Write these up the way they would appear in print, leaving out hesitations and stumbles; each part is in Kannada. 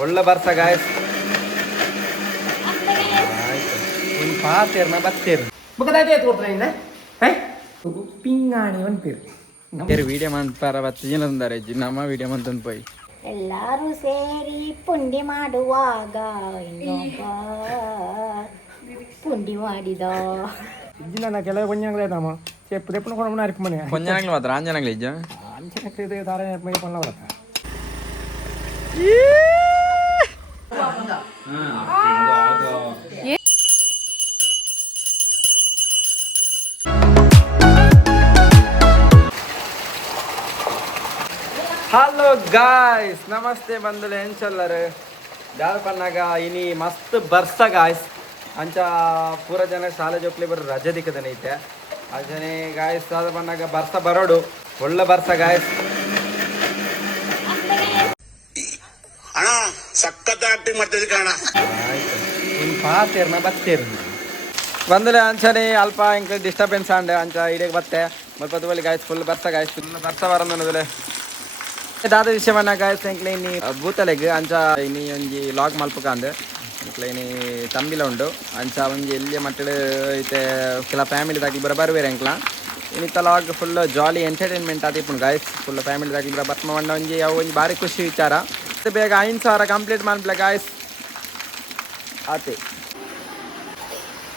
ಒಳ್ಳೆ ಬರ್ಸ ಗಾಯ್ಸ್ ಒಂದು ಪಾತೇರ್ನ ಬತ್ತೇರು ಬುಕ್ಕದಾಯ್ತು ಎತ್ಕೊಡ್ತಾರೆ ಇನ್ನ ಪಿಂಗಾಣಿ ಒಂದು పేరు వీడియో మంతాರ వచ్చింದರೆ ನಮ್ಮ ವಿಡಿಯೋ ಮಂತಂದು ಪೋಯಿ ಎಲ್ಲರೂ ಸೇರಿ ಪುಂಡಿ ಮಾಡುವಾಗ ಇನ್ನೊಬ್ಬ ಪುಂಡಿ ಮಾಡಿದ ಇಜ್ಜಿನ ನಾ ಕೆಲವು ಕೊಂಜಾಂಗ್ಲೇದಮ್ಮ ಚೆಪ್ಪು ತೆಪ್ಪನ ಕೊಂಡು ಅರಿಪ ಮನೆ ಕೊಂಜಾಂಗ್ಲಿ ಮಾತ್ರ ಆಂಜನಾಗ್ಲಿ ಇಜ್ಜ ಅಂಚನಕ್ಕೆ ದಾರ ಮೈ ಪಣ್ಣ ಬರತ್ತ ಹಲೋ ಗಾಯ್ಸ್ ನಮಸ್ತೆ ಬಂದಲೆ ಎಂಚಲ್ಲರು ದಾದ ಪನ್ನಾಗ ಇನಿ ಮಸ್ತ್ ಬರ್ಸ ಗಾಯ್ಸ್ ಅಂಚ ಪೂರ ಜನ ಶಾಲೆ ಜೋಕ್ಲಿ ಬರೋ ರಜೆ ದಿಕ್ಕದನೆ ಐತೆ ಅಜನೆ ಗಾಯ್ಸ್ ದಾದ ಪನ್ನಾಗ ಬರ್ಸ ಬರೋಡು ಒಳ್ಳೆ ಬರ್ಸ ಗಾಯ್ಸ್ ಅಣ್ಣ ಸಖತ್ ಆಕ್ಟಿಂಗ್ ಮಾಡ್ತಿದ್ದೆ ಕಣ ಒಂದು ಪಾತೇರ್ನ ಬತ್ತೇರು ಬಂದಲೆ ಅಂಚನೆ ಅಲ್ಪ ಇಂಕ ಡಿಸ್ಟರ್ಬೆನ್ಸ್ ಆಂಡೆ ಅಂಚ ಇಡಿಗೆ ಬತ್ತೆ ಮಲ್ಪದ ಬಳಿ ಗಾಯ್ಸ್ ಫುಲ್ ಬರ್ಸ ಗಾಯ್ಸ್ ಫುಲ್ ಬರ್ಸ ಬರೋದಲೆ ದಾದ ವಿಷಯವನ್ನ ಗಾಯ್ಸ್ ಎಂಕ್ಲೆ ಇನಿ ಬೂತಲೆಗ್ ಅಂಚ ಇನಿ ಒಂಜಿ ಲಾಗ್ ಮಲ್ಪಕ ಅಂದೆ ಎಂಕ್ಲೆ ಇನಿ ತಂಬಿಲ ಉಂಡು ಅಂಚ ಒಂಜಿ ಎಲ್ಲಿಯ ಮಟ್ಟಡು ಐತೆ ಕೆಲ ಫ್ಯಾಮಿಲಿ ದಾಗ್ಲಿ ಬರ ಬರುವೇರು ಎಂಕ್ಲ ಇನ್ನಿತ್ತ ಲಾಗ್ ಫುಲ್ ಜಾಲಿ ಎಂಟರ್ಟೈನ್ಮೆಂಟ್ ಆದಿಪ್ಪುಂಡು ಗಾಯ್ಸ್ ಫುಲ್ ಫ್ಯಾಮಿಲಿ ದಾಗ್ಲಿ ಬರ ಬತ್ಮ ಮಂಡ ಒಂಜಿ ಅವು ಒಂಜಿ ಭಾರಿ ಖುಷಿ ವಿಚಾರ ಮತ್ತೆ ಬೇಗ 5,000 ಕಂಪ್ಲೀಟ್ ಮಾಡ್ಬಿಲ್ಲ ಗಾಯ್ಸ್ ಆತೆ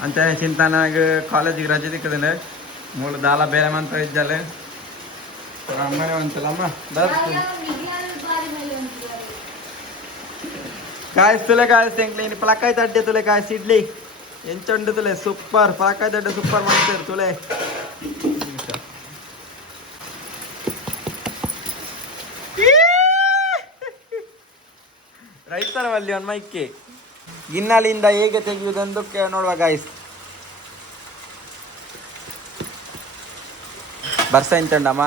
ಅಂತ ಚಿಂತನಾಗ ಕಾಲೇಜಿಗೆ ರಜೆ ದಿಕ್ಕದೇನೆ ಮೂಲ ದಾಲ ಬೇರೆ ಮಂತ ಇದ್ದಲೆ ಅಮ್ಮನೇ ಒಂದ್ಸಲ ಅಮ್ಮ ಕಾಯಿಸ್ತುಲೆ ಕಾಯಿಸ್ತೆ ಎಂಕ್ಲೆ ಇನ್ನು ಪಲಕಾಯಿ ತಡ್ಡೆ ತುಲೆ ಕಾಯಿಸಿ ಇಡ್ಲಿ ಎಂಚಂಡು ತುಲೆ ಸೂಪರ್ ಪಲಕಾಯಿ ತಡ್ಡೆ ಸೂಪರ್ ಮಾಡ್ತಾರೆ ತುಲೆ ರೈತರವಲ್ಲಿ ಒಂದು ಮೈಕೆ ಗಿನ್ನಲಿಂದ ಹೇಗೆ ತೆಗೆಯುವುದೆಂದು ನೋಡುವ ಗಾಯ್ಸ್ ಬರ್ಸ ಎಂಚಂಡಮ್ಮ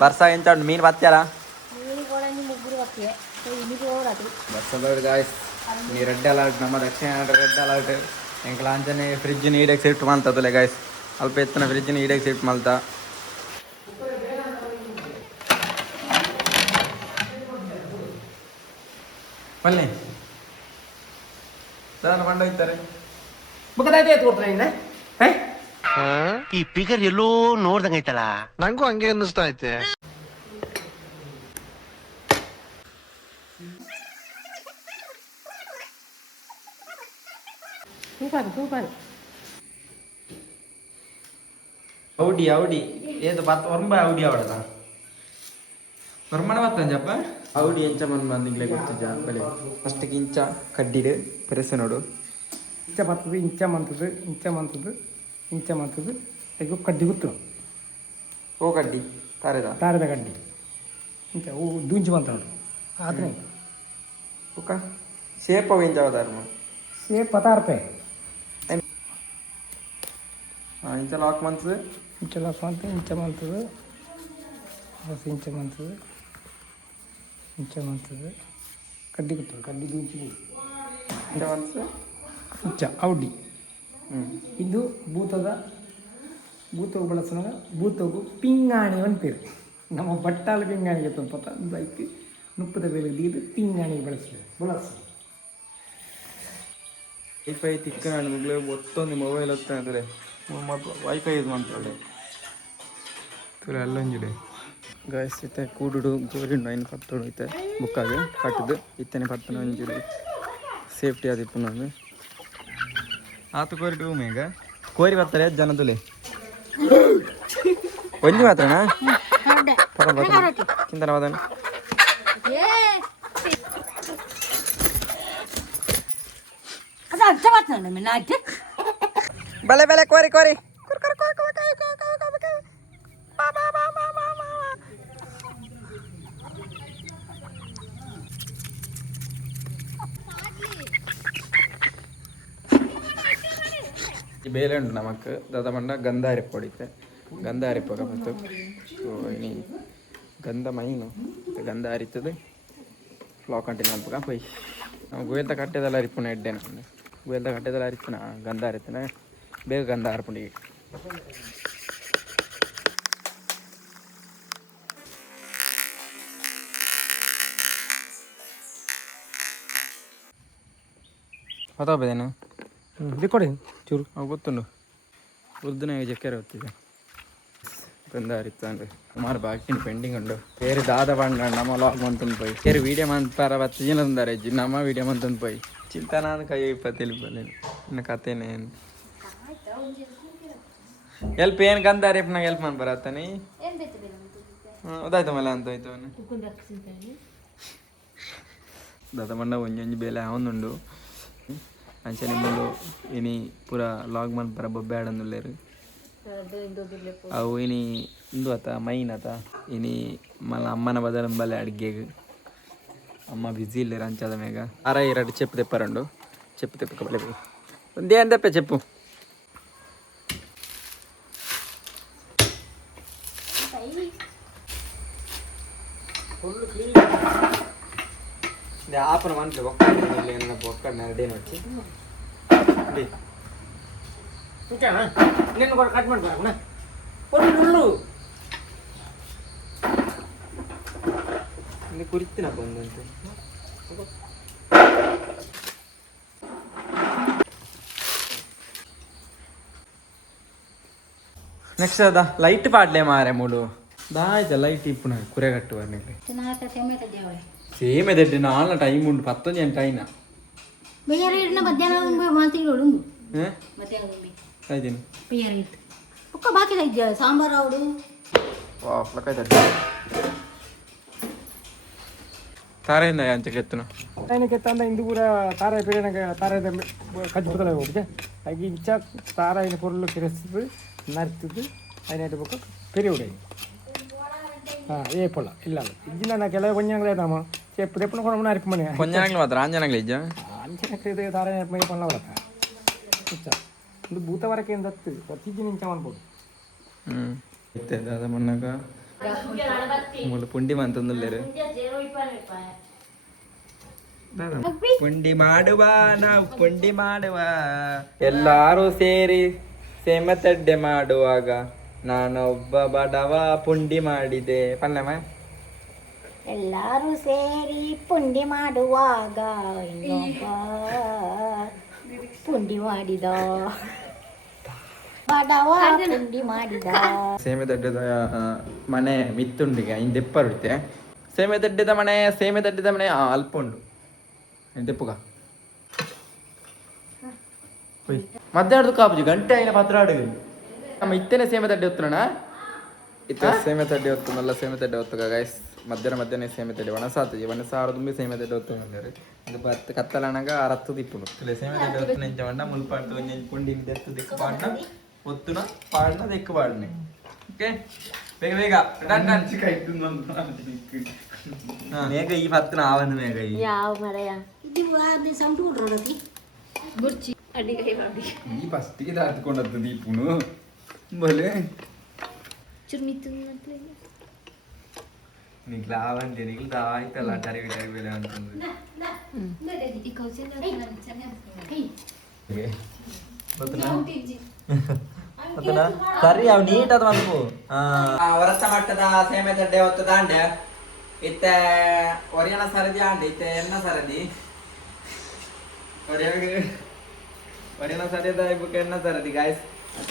ಬರ್ಸ ಎಂಚಂಡು ಮೀನು ಬತ್ತಾರ ಬರ್ಸದವ್ರು ಗಾಯ್ಸ್ ನೀ ರೆಡ್ ಅಲರ್ಟ್ ನಮ್ಮ ದಕ್ಷಿಣ ಕನ್ನಡ ರೆಡ್ ಅಲರ್ಟ್ ಎಂಕ್ಲ ಅಂಚನೆ ಫ್ರಿಜ್ ನೀಡಕ್ಕೆ ಶಿಫ್ಟ್ ಮಾಡ್ತದಲ್ಲ ಗಾಯ್ಸ್ ಅಲ್ಪ ಎತ್ತಿನ ಫ್ರಿಜ್ ನೀಡಕ್ಕೆ ಶಿಫ್ಟ್ ಮಾಡ್ತಾ ಬನ್ನಿ ಸರ್ ಕೊಂಡೋಗ್ತಾರೆ ಬುಕ್ಕದಾಯ್ತು ಎತ್ಕೊಡ್ತಾರೆ ಇನ್ನ ಈ ಫಿಗರ್ ಎಲ್ಲೋ ನೋಡ್ದಂಗೈತಲ್ಲ ನಂಗೂ ಹಂಗೆ ಅನ್ನಿಸ್ತಾ ಐತೆ ಸೂಪರ್ ಔಡಿ ಔಡಿ ಏದು ಬತ್ತ ಒರ್ಂಬ ಔಡಿ ಆವಡದ ಒರ್ಮನ ಬತ್ತಂಜಪ್ಪ ಔಡಿ ಎಂಚ ಬಂದಿಗ್ಲೇ ಗೊತ್ತಿದ್ದ ಬೆಲೆ ಫಸ್ಟಿಗೆ ಇಂಚ ಕಡ್ಡಿಡು ಪೆರೆಸೆ ನೋಡು ಇಂಚ ಬರ್ತದೆ ಇಂಚ ಮಂತದ್ದು ಈಗ ಕಡ್ಡಿ ಗೊತ್ತು ಓ ಕಡ್ಡಿ ತಾರದ ಕಡ್ಡಿ ಇಂಚ ಓ ದೂಂಚಿ ಬಂತ ನೋಡು ಆದ್ರೆ ಓಕ ಶೇಪ್ ಅವು ಇಂಚ ಅವದಾರ ಸೇಪ್ 16 ರೂಪಾಯಿ ಇಂಚ ಲಾಕ್ ಮಂತದು ಇಂಚ ಮಂತದ್ದು ಇಂಚ ಮಂತದ್ದು ಕಡ್ಡಿ ಗೊತ್ತು ಕಡ್ಡಿ ದೂಂಚಿ ಇಂಚ ಮಂತದು ಇಂಚ ಔಡಿ ಇದು ಭೂತವು ಬಳಸಿದಾಗ ಭೂತವು ಪಿಂಗಾಣಿ ಅಂತೀರು ನಮ್ಮ ಬಟ್ಟಾಲ ಪಿಂಗಾಣಿಗೆ ತಂಪತ್ತ ಬೈಕ್ ನುಪ್ಪದ ಬೇಲೆ ದೀದು ಪಿಂಗಾಣಿಗೆ ಬಳಸಿ ವೈಫೈ ತಿಕ್ಕ ಮುಗ್ಲು ಒತ್ತೊಂದು ಮೊಬೈಲ್ ಹೋಗ್ತಾ ಇದ್ದಾರೆ ವೈಫೈ ಯೂಸ್ ಮಾಡ್ತಾಳೆ ತುರ ಅಲ್ಲೊಂಜಿಡೆ ಗಾಯ್ಸ್ ಇತ್ತೆ ಕೂಡುಡು ಗೋರಿಂಡು ಐನು ಪತ್ತೋಡು ಐತೆ ಬುಕ್ಕಾಗಿ ಕಟ್ಟಿದ್ದು ಇತ್ತನೆ ಪತ್ತನ ಒಂಜಿಡು ಸೇಫ್ಟಿ ಆದಿಪ್ಪು ನಾನು ಆತು ಕೋರಿ ಈಗ ಕೋರಿ ಬರ್ತಾರೆ ಜನ ತುಲೆ ಒಂಜಿ ಮಾತ್ರನಾ ಚಿಂತನ ವಾದನ ಬಲೆ ಬಲೆ ಕೋರಿ ಕೋರಿ ಬೇಲೆ ಉಂಟು ನಮಕ್ ದಾದ ಪಂಡ ಗಂಧ ಅರಿಪ ಹೊಡಿತೆ ಗಂಧ ಅರಿಪಾಗ ಮತ್ತು ಸೊ ಇನಿ ಗಂಧ ಮೈನು ಗಂಧ ಅರಿತದೆ ಫ್ಲಾಕ್ ಕಂಟಿನ್ಯೂ ಅನ್ಪಗ ಪೈ ನಾವು ಗೋಯಲ್ದ ಕಟ್ಟೆದೆಲ್ಲ ಅರಿಪುಣ ಎಡ್ಡೆ ನಾನು ಗೋಯಲ್ದ ಕಟ್ಟೆದೆಲ್ಲ ಅರಿಪುಣ ಗಂಧ ಅರಿತೇನೆ ಬೇಗ ಗಂಧ ಅರ್ಪುಂಡಿಗೆ ಗೊತ್ತಾಗ್ಬೋದೇನು ರೆಕಾರ್ಡಿ ಚೂರು ಅವು ಗೊತ್ತುಂಡು ಉರ್ದುನಾಗ ಜಕ್ಕರೆ ಗೊತ್ತಿದೆ ತಂದಾರಿತ್ತು ಸುಮಾರು ಬಾಕಿನ ಪೆಂಡಿಂಗ್ ಉಂಡು ಬೇರೆ ದಾದ ಬಂಡ ನಮ್ಮ ಲಾಗ್ ಮಂತಂದು ಪೋಯಿ ಬೇರೆ ವೀಡಿಯೋ ಮಂತಾರ 10 ಜನ ತಂದಾರೆ ನಮ್ಮ ವೀಡಿಯೋ ಮಂತಂದು ಪೋಯಿ ಚಿಂತನ ಕೈ 20 ಇನ್ನು ಕಥೆನೇ ಏನು ಎಲ್ಪ್ ಏನು ಕಂದಾರೆ ನಂಗೆ ಹೆಲ್ಪ್ ಮಾಡಿ ಬರತ್ತಾನೆ ಅದಾಯ್ತು ಮೇಲೆ ಅಂತ ಹೋಯ್ತು ಅವನು ದಾದ ಬಂಡ ಒಂಜಿ ಬೇಲೆ ಅವನುಂಡು ಅಂಚೆ ನಿಮ್ಮಲು ಇನಿ ಪೂರ ಲಾಗ್ ಮನ್ ಪರ ಬೊಬ್ಬ್ಯಾಡ ಅಂದುಲ್ಲೇರು ಅವು ಇನಿ ಇಂದು ಆತ ಮೈನ್ ಆತ ಇನಿ ಮಲ್ಲ ಅಮ್ಮನ ಬದಲ ಬಲೆ ಅಡ್ಗೆಗೆ ಅಮ್ಮ ಬಿಸಿ ಇಲ್ಲೇರು ಅಂಚಾದ ಮೇಗ ಅರ 2 చెప్పు తెప్పారండు చెప్పు తెప్పకబలే ಒಂದೇ ಏನ್ ತೆಪ್ಪೆ చెప్పు ఫుల్ క్లీన్ ఆపన వంట ఒక్కడే నెరడేను వచ్చి ఇంకేనా నేను కూడా కట్ ಮಾಡ್ಕೊಳ್ಳೋಣ ಕೊಡು ಇಲ್ಲಿ ಕುರಿತಿನ ಬಂದಂತೆ ನೆಕ್ಸ್ಟ್ ಅದ ಲೈಟ್ ಪಾಡ್ಲೆ ಮಾರೆ ಮೂಳು ದಾಯ್ತ ಲೈಟ್ ಇಪ್ಪುನ ಕುರೆ ಕಟ್ಟುವ ಸೇಮೆ ದಡ್ಡಿ ನಾಲ್ನ ಟೈಮ್ ಉಂಟು 11 ಟೈಮ್ ಐದಿನ ಬಾಕಿ ಸಾಂಬಾರು ಅವಡು ತಾರೆಯಿಂದ ಅಂಚೆ ಎತ್ತುನ ఆయనకి ఎత్తా ఇందు కూడా తార పెరిగినాక తార కచ్చిపోతలే ఒకటి అవి ఇచ్చా తార ఆయన పొరలు కిరేస్తుంది నరుతుంది ఆయన అటు పక్క పెరిగి ఏ పొల ఇల్లాలి ఇజ్జిన నాకు ఎలా కొంచెం లేదమ్మా చెప్పు తెప్పుడు కూడా నరికమని కొంచెం మాత్రం ఆంజనంగా ఇజ్జా అంచనಕ್ಕೆ తార మై పనుల వరక ఇచ్చా ಇದು ಭೂತ ವರಕ್ಕೆ ಏನು ದತ್ತು ಪ್ರತಿಜ್ಞೆ ನಿಂಚ ಅನ್ಬೋದು ಇತ್ತೆ ದಾದ ಮನ್ನಾಗ ಮೂಲ ಪುಂಡಿ ಮಂತಂದುಲ್ಲೇರು ಪುಂಡಿ ಮಾಡುವ ನಾವು ಪುಂಡಿ ಮಾಡುವ ಎಲ್ಲಾರು ಸೇರಿ ಸೇಮತಡ್ಡೆ ಮಾಡುವಾಗ ನಾನೊಬ್ಬ ಬಡವ ಪುಂಡಿ ಮಾಡಿದೆ ಪಲ್ಲಮ್ಮ ಎಲ್ಲಾರು ಸೇರಿ ಪುಂಡಿ ಮಾಡುವಾಗ ಇನ್ನೊಬ್ಬ ಪುಂಡಿ ಮಾಡಿದ ಬಡವ ಪುಂಡಿ ಮಾಡಿದ ಸೇಮೆದಡ್ಡದ ಮನೆ ಮಿತ್ತುಂಡಿಗೆ ಹಿಂದೆ ಎಪ್ಪರುತ್ತೆ ಸೇಮೆದಡ್ಡದ ಮನೆ ಅಲ್ಪ ಉಂಡು ದೆಪ್ಪುಗ ಮಧ್ಯಾಹ್ನದ ಕಾಪುಜಿ ಗಂಟೆ అయిన ಪತ್ರಾಡು ನಮ್ಮ ಇತ್ತೇನೆ ಸೇಮೆದಡ್ಡೆ ಹೊತ್ತುಣ ಇತ್ತ ಸೇಮೆದಡ್ಡೆ ಹೊತ್ತು ಮಲ್ಲ ಸೇಮೆದಡ್ಡೆ ಹೊತ್ತುಗ ಗೈಸ್ ಮಧ್ಯಾಹ್ನ ಸೇಮೆದಡ್ಡೆ ಒಣಸಾರು ತುಂಬಿ ಸೇಮೆದಡ್ಡೆ ಹೊತ್ತು ಬಂದರೆ ಇದು ಬತ್ತು ಕತ್ತಲಣಗ ರತ್ತು ತಿಪ್ಪುಡು ಸೇಮೆದಡ್ಡೆ ಹೊತ್ತು ನೆಂಚ ಬಂಡ ಮುಲ್ಪಾಡ್ತು ಒಂಜಿ ಪುಂಡಿ ದೆತ್ತು ದಿಕ್ಕು ಪಾಡ್ನ ಒತ್ತುನ ಪಾಡ್ನ ದಿಕ್ಕು ಪಾಡ್ನೆ ಓಕೆ ಬೇಗ ಮೇಘ ಈ ಪತ್ತನ ಆವನು ಮೇಘ ಯಾವ ಮರಯ ಇದು ಸಂಟು ಕೊಡ್ರಿ ಗುರ್ಚಿ ಅಡಿಗೆ ಮಾಡಿ ಈ ಫಸ್ಟಿಗೆ ದಾಟ್ಕೊಂಡದ್ದು ದೀಪುನು ಬಲೆ ಚುರ್ಮಿತು నీకు లావంటే నీకు దాయితల టరివి టరివిలే అంటుంది ಸರಿ ಅವ್ ನೀಟ್ ಅದ ಬಂದು ಹೊರತ ಮಟ್ಟದ ಸೇಮೆದಡ್ಡೆ ಹೊತ್ತದ ಅಂಡೆ ಇತ್ತೆ ಒರಿಯನ ಸರದಿ ಅಂಡೆ ಇತ್ತೆ ಎನ್ನ ಸರದಿ ಒರಿಯನ ಸರಿಯದ ಇಬ್ಬಕ್ಕೆ ಎನ್ನ ಸರದಿ ಗಾಯ್ಸ್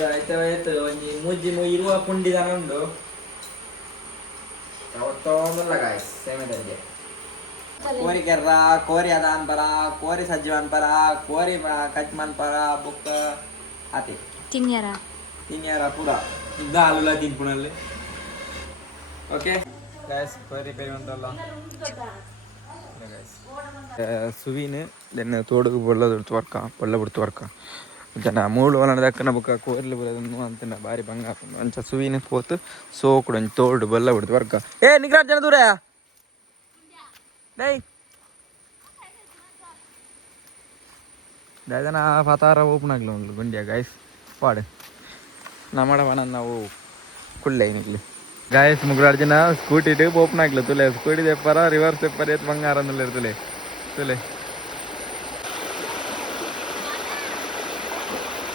ಆಯ್ತು ಒಂಜಿ ಮುಜ್ಜಿ ಇರುವ ಪುಂಡಿದನ ಉಂಡು ಯಾವತ್ತೊಂದಲ್ಲ ಗಾಯ್ಸ್ ಸೇಮೆದಡ್ಡೆ ಕೋರಿ ಕೆರ್ರ ಕೋರಿ ಅದ ಅನ್ಪರ ಕೋರಿ ಸಜ್ಜು ಅನ್ಪರ ಕೋರಿ ಕಚ್ ಮನ್ಪರ ಬುಕ್ ಆತಿ ತಿನ್ಯಾರ ಪೂರ ಇದ್ದ ಆಲುಲ ತಿನ್ಪುಣಲ್ಲಿ ಓಕೆ ಗಾಯ್ಸ್ ಕೋರಿ ಪೇರುಂಟಲ್ಲ ಸುವೀನು ದೆನ್ನ ತೋಡುಗು ಪೊಳ್ಳ ಬಿಡ್ತು ವರ್ಕ ಜನ ಮೂಳು ಒಲ ದಕ್ಕನ ಬುಕ್ಕ ಕೋರ್ಲು ಬರೋದನ್ನು ಅಂತ ಬಾರಿ ಭಂಗ ಅಂಚ ಸುವೀನು ಪೋತು ಸೋಕುಡು ತೋಡು ಬೊಲ್ಲ ಬಿಡ್ತು ವರ್ಕ ಏ ನಿಗ್ರಾಟ್ ಜನ ದೂರ ಡೈ ದಾದನ ಫತಾರ ಓಪನ್ ಆಗ್ಲ ಉಂಟು ಗುಂಡಿಯ ಗಾಯ್ಸ್ ಪಾಡು ನಮ್ಮಡ ಬಣ ನಾವು ಕುಳ್ಳೆ ಏನಿಗ್ಲಿ ಗಾಯಸ್ ಮುಗ್ರಾರ್ಜುನ ಸ್ಕೂಟಿ ಇಟ್ಟು ಓಪನ್ ಆಗ್ಲು ತುಲೆ ಸ್ಕೂಟಿ ತೆಪ್ಪರ ರಿವರ್ಸ್ ತೆಪ್ಪರ ಎತ್ ಬಂಗಾರ ಅಂದಲ್ಲ ತುಲೆ ತುಲೆ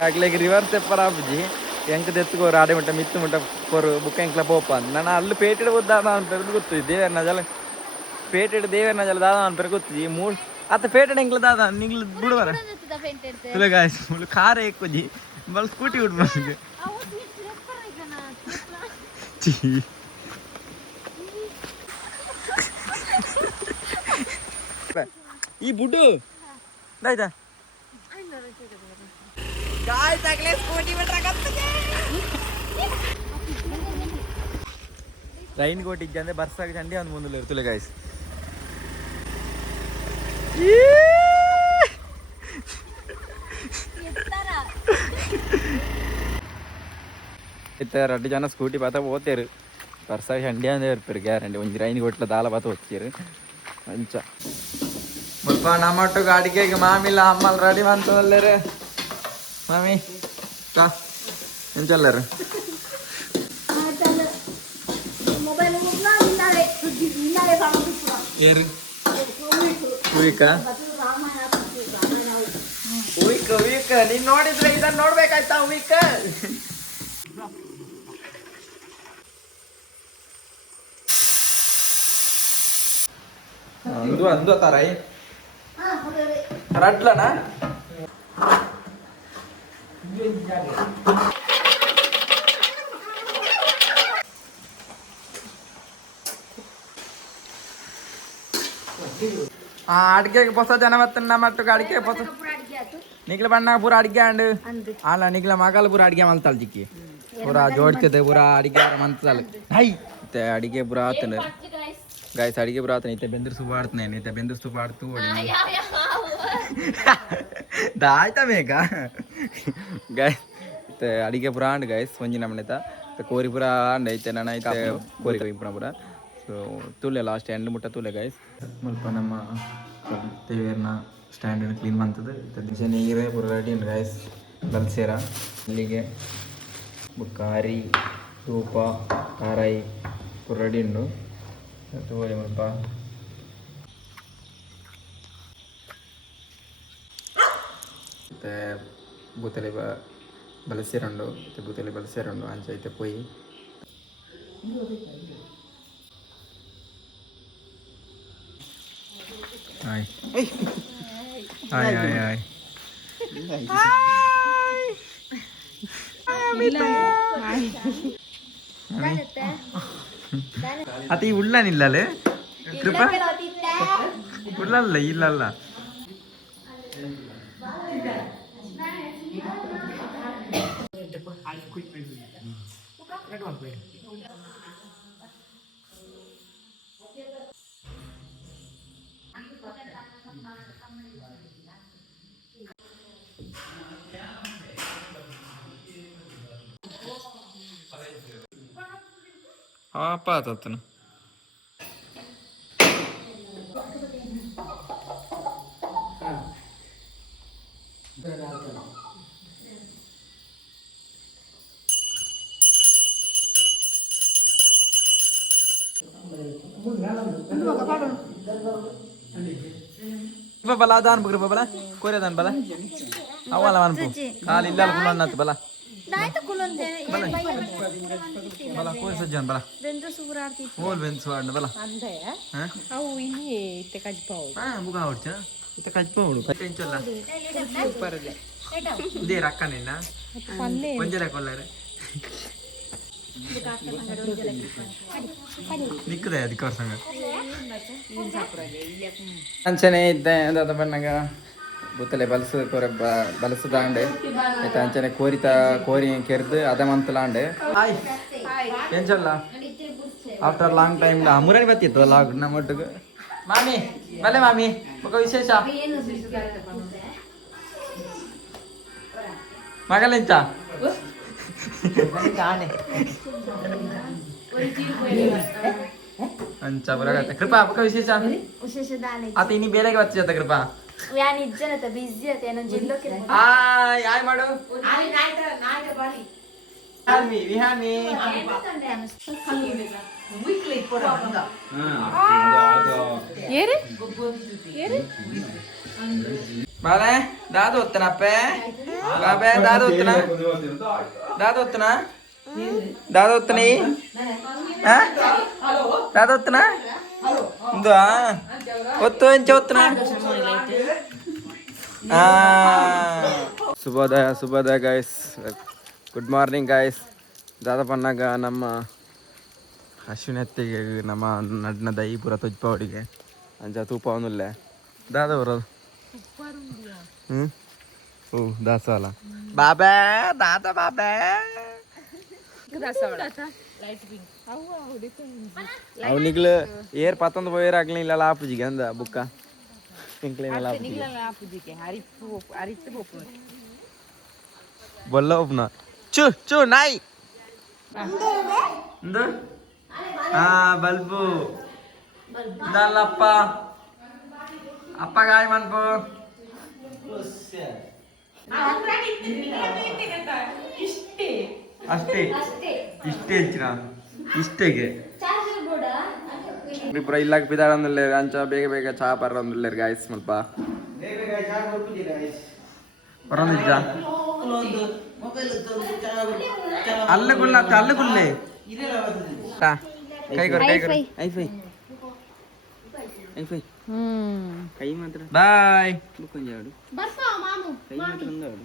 ಆಗ್ಲಿಗೆ ರಿವರ್ಸ್ ತೆಪ್ಪರ ಆಪುಜಿ ಎಂಕ ತೆತ್ತುಕೋರು ಆಡೆ ಮುಟ್ಟ ಮಿತ್ತು ಮುಟ್ಟ ಕೊರು ಬುಕ್ಕ ಎಂಕ್ಲ ಪೋಪ ನಾನು ಅಲ್ಲಿ ಪೇಟಿಡ್ ದಾದ ಅನ್ಪೇರು ಗೊತ್ತು ದೇವರನ ಜಲ ಪೇಟಿಡ್ ದೇವರನ ಜಲ ದಾದ ಅನ್ಪೇರು ಗೊತ್ತಿದ್ದಿ आता पेट निघलं दादा निघलं बुडवर तुला काय बोल खार एक कोजी मला स्कूटी उठ मग ಈ ಬುಡ್ಡು ಆಯ್ತಾ काय टाकले स्कूटी ರೈನ್ ಕೋಟ್ ಇದ್ದಂದ್ರೆ ಬರ್ಸಾಗ ಚಂಡಿ ಒಂದು ಮುಂದೆ ಇರ್ತಲ್ಲ ಗಾಯ್ಸ್ ಎರಡು ಜನ ಸ್ಕೂಟಿ ಬಾತ ಓದ್ತೇರು ಬರ್ಸಾಗ ಚಂಡಿ ಅಂದ್ರೆ ಇರ್ತಾರೆ ಗ್ಯಾರಂಟಿ ಒಂದು ರೈನ್ ಕೋಟ್ಲ ದಾಲ ಬಾತ ಓದ್ತೀರು ಅಂಚ ಮುಲ್ಪ ನಮ್ಮೊಟ್ಟಿಗೆ ಅಡಿಗೆಗೆ ಮಾಮಿಲ್ಲ ಅಮ್ಮಲ್ಲಿ ರೆಡಿ ಮಾಡ್ತದಲ್ಲೇ ಮಾಮಿ ಕಾ ಎಂಚಲ್ಲರು ಏರು ಉಯಿಕ ಉಯಿಕ ಉಯಿಕ ನೀನ್ ನೋಡಿದ್ರೆ ಇದನ್ನ ನೋಡ್ಬೇಕಾಯ್ತಾ ಉಯಿಕ ಅಂದು ಅಂದು ತಾರಾಯಿ ರಟ್ಲನಾ ಅಡಿಗೆ ಹೊಸ ಜನ ಮತ್ತೆ ನಮ್ಮಟ್ಟು ಅಡಿಗೆ ಹೊಸ ನಿಗ್ಲ ಬಣ್ಣ ಪೂರ ಅಡಿಗೆ ಅಂಡ್ ಅಲ್ಲ ನಿಗ್ಲ ಮಗಲ ಪೂರ ಅಡಿಗೆ ಮಲ್ತಾಳ ಜಿಕ್ಕಿ ಪೂರ ಜೋಡ್ತದೆ ಪೂರ ಅಡಿಗೆ ಮಂತಾಳ ಹೈ ಮತ್ತೆ ಅಡಿಗೆ ಪೂರ ಆತನ ಗಾಯ್ಸ್ ಅಡಿಗೆ ಪೂರ ಆತನ ಇತ್ತೆ ಬೆಂದ್ರ ಸುಬ ಆಡ್ತಾನೆ ಇತ್ತೆ ಬೆಂದ್ರ ಸುಬ ಆಡ್ತು ದಾಯ್ತಾ ಬೇಗ ಗಾಯ್ಸ್ ಇತ್ತೆ ಅಡಿಗೆ ಪೂರ ಆಂಡ್ ಗಾಯ್ಸ್ ಒಂಜಿ ನಮ್ಮನೆತ ಕೋರಿ ಪೂರ ಆಂಡ್ ಐತೆ ನಾನು ಐತೆ ಕೋರಿ ಪೂರ ಪೂರ ಸೊ ತೂಲೆ ಲಾಸ್ಟ್ ಎಂಡ್ ಮುಟ್ಟ ತೂಲೆ ಗೈಸ್ ಸ್ವಲ್ಪ ನಮ್ಮ ತೇವೇರ್ನ ಸ್ಟ್ಯಾಂಡನ್ನು ಕ್ಲೀನ್ ಮಾಡ್ತದೆ ದಿವಸ ನೀರೇ ಪೂರ ರೆಡಿ ಉಂಟು ಗೈಸ್ ಬಲ್ಸೇರ ಇಲ್ಲಿಗೆ ಕಾರಿ ತೂಪ ಕಾರಾಯಿ ಪೂರ ರೆಡಿ ಉಂಡು ತೋಳಿ ಸ್ವಲ್ಪ ಮತ್ತು ಬೂತಲೆ ಬಲಸೇರುಂಡು ಮತ್ತು ಬೂತಲೆ ಬಲಸೇರುಂಡು ಅಂಚ ಐತೆ ಪೊಯ್ Hai. Hai hai hai. ಅತಿ ಉಳ್ಳನಿಲ್ಲಲೇ ಕೃಪಾ ಉಳ್ಳಲ್ಲ ಇಲ್ಲಲ್ಲ apa tuh bala dan beger bala korea dan bala awal awan pu kali lal kulon nat bala Dai to kulon de bala koi sajan bala Vendra subrarti hol ben suarna bala ande ha au ini te kaj pau buka horcha ita kaj pawdu tencholla super de de rakkanena palle konjala kollare ನಿಕ್ಕದೆ ಅದಕ್ಕೆ ಅವ್ರ ಸಂಗ ಅಂಚನೆ ಇದ್ದೆ ಅದ ಬಣ್ಣಗ ಬುತ್ತಲೆ ಬಲಸದಾಂಡೆ ಆಯ್ತಾ ಅಂಚನೆ ಕೋರಿ ಕೆರ್ದು ಅದ ಮಂತಲಾಂಡೆ ಹಾಯ್ ಎಂಚಲ್ಲ ಆಫ್ಟರ್ ಲಾಂಗ್ ಟೈಮ್ ಮುರಳಿ ಬತ್ತಿತ್ತು ಲಾಗ್ ನಮ್ಮ ಒಟ್ಟಿಗೆ ಮಾಮಿ ಬಲೆ ಮಾಮಿ ఒక ವಿಶೇಷ ಮಗಲೆಂಚ अंचा बरं कृपा आपका विशेष विशेष दाणे आता इनी बेलेगे बच्चे जाता कृपा या निज्जन आता बिझी आता ಏನೋ ಜಿಲ್ಲೋ ಕೆ हाय हाय माडू ಅಲ್ಲಿ ನಾಯ್ತ ಬಾರಿ ವಿಹಾನಿ ಏರೆ ಏರೆ ಬಾಲೆ ದಾದು ಒತ್ತನಪ್ಪೆ ಬಾಬೆ ದಾದು ಒತ್ತನ ದಾದು ಒತ್ತನ ದಾದು ಒತ್ತನಿ ದಾದು ಒತ್ತನ ಒಂದು ಒತ್ತು ಎಂಚ ಒತ್ತನ ಶುಭೋದಯ ಗೈಸ್ ಗುಡ್ ಮಾರ್ನಿಂಗ್ ಗೈಸ್ ದಾದ ಪನ್ನಾಗ ನಮ್ಮ ಅಶ್ವಿನ ಎತ್ತಿಗೆ ನಮ್ಮ ನಡ್ನ ದೈ ಪೂರ ತುಜ್ಪವಡಿಗೆ ಅಂಚ ತೂಪ ಒಂದುಲ್ಲೆ ದಾದ ಬರೋದು ಓ ದಾಸವಾಲ ಬಾಬಾ ದಾದ ಬಾಬಾ ಅವನಿಗ್ಲು ಏರ್ ಪತ್ತೊಂದು పోయేరు అగ్లిల లాపుజిಗೆ ಅಂದ ಬುಕ್ಕ ಇಂಕ್ಲಿನ లాపుజిಗೆ ಬೊಲ್ಲ ಒಬ್ನ ಚು ಚು ನಾಯಿ എന്ത് ആ ബൾബു ഇതല്ല അപ്പ അപ്പ കായ് മൻപോ ಅಷ್ಟೇ ಇಷ್ಟೇ ಹೆಚ್ಚಿನ ಇಷ್ಟೇಗೆ ಇಬ್ಬರ ಇಲ್ಲಾಗ ಬಿದ್ದಾಡಂದಿಲ್ಲ ಅಂಚ ಬೇಗ ಬೇಗ ಚಾ ಬರಂದಿಲ್ಲ ಗಾಯ್ಸ್ ಸ್ವಲ್ಪ ಬರಂದಿಲ್ಲ ಅಲ್ಲಗುಲ್ಲೆ ಕೈ ಕೊಡು ಐಫೈ ಕೈ ಮಾತ್ರ ಬಾಯ್ ಕೈ ಮಾತ್ರ